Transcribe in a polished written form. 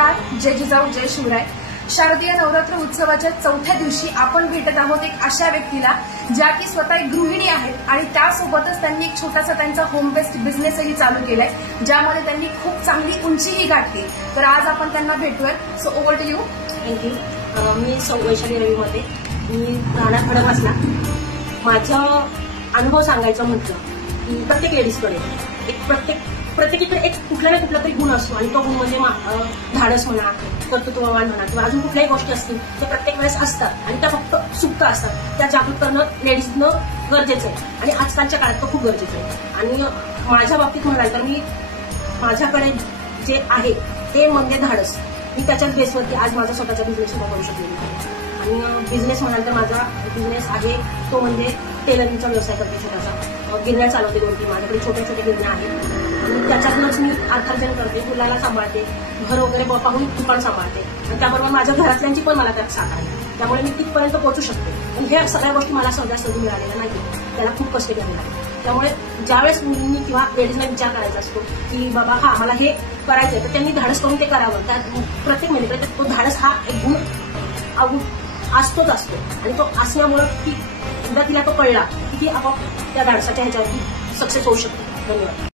नमस्कार, जय जिजाऊ जय शिवराय। शारदीय नवरात्र उत्सवाच्या चौथ्या दिवशी आपण भेटत आहोत एक अशा व्यक्तीला ज्या की स्वतः एक गृहिणी आहेत आणि त्यासोबतच त्यांनी एक छोटासा त्यांचा होम बेस्ड बिझनेसही चालू केलाय, ज्यामध्ये त्यांनी खूप चांगली उंचीही गाठली। तर आज आपण त्यांना भेटूया। So over to you. Thank you. मी वैशाली रवी मध्ये, मी राहणार खडकवासला। माझं अनुभव सांगायचं म्हटलं की प्रत्येक लेडीजकडे एक प्रत्येकीकडे एक कुठला ना कुठला तरी गुण असतो आणि तो गुण म्हणजे धाडस म्हणा, कर्तृत्ववान म्हणा किंवा अजून कुठल्याही गोष्टी असतील ते प्रत्येक वेळेस असतात आणि त्या फक्त सुप्त असतात। त्या जागृत करणं लेडीजनं गरजेचं आहे आणि आजकालच्या काळात तो खूप गरजेचं आहे। आणि माझ्या बाबतीत म्हणाल तर मी माझ्याकडे जे आहे ते म्हणजे धाडस, मी त्याच्याच बेसवरती आज माझा स्वतःचा बिझनेस उभा करू शकलेली आहे। आणि बिझनेस म्हणाल तर माझा बिझनेस आहे तो म्हणजे टेलरिंगचा व्यवसाय करते, छोटासा गिरण्या चालवते 2-3, माझ्याकडे छोट्या छोट्या गिरण्या आहेत आणि त्याच्यातूनच मी अर्थार्जन करते, मुलाला सांभाळते, घर वगैरे पाहून दुकान सांभाळते आणि त्याबरोबर माझ्या घरातल्यांची पण मला त्यात साथ आहे, त्यामुळे मी तिथपर्यंत पोहोचू शकते। पण ह्या सगळ्या गोष्टी मला सहजासहजी मिळालेल्या नाही, त्याला खूप कष्ट घ्यावे लागतात। त्यामुळे ज्यावेळेस मुलींनी किंवा लेडीजला विचार करायचा असतो की बाबा हा मला हे करायचंय, तर त्यांनी धाडस करून ते करावं। त्यात प्रत्येक महिन्याकडे तो धाडस हा एक गुण असतोच असतो आणि तो असल्यामुळे ती एकदा तिला तो कळला की ती आपोआप त्या धाडसाच्या ह्याच्यावरती सक्सेस होऊ शकते। धन्यवाद।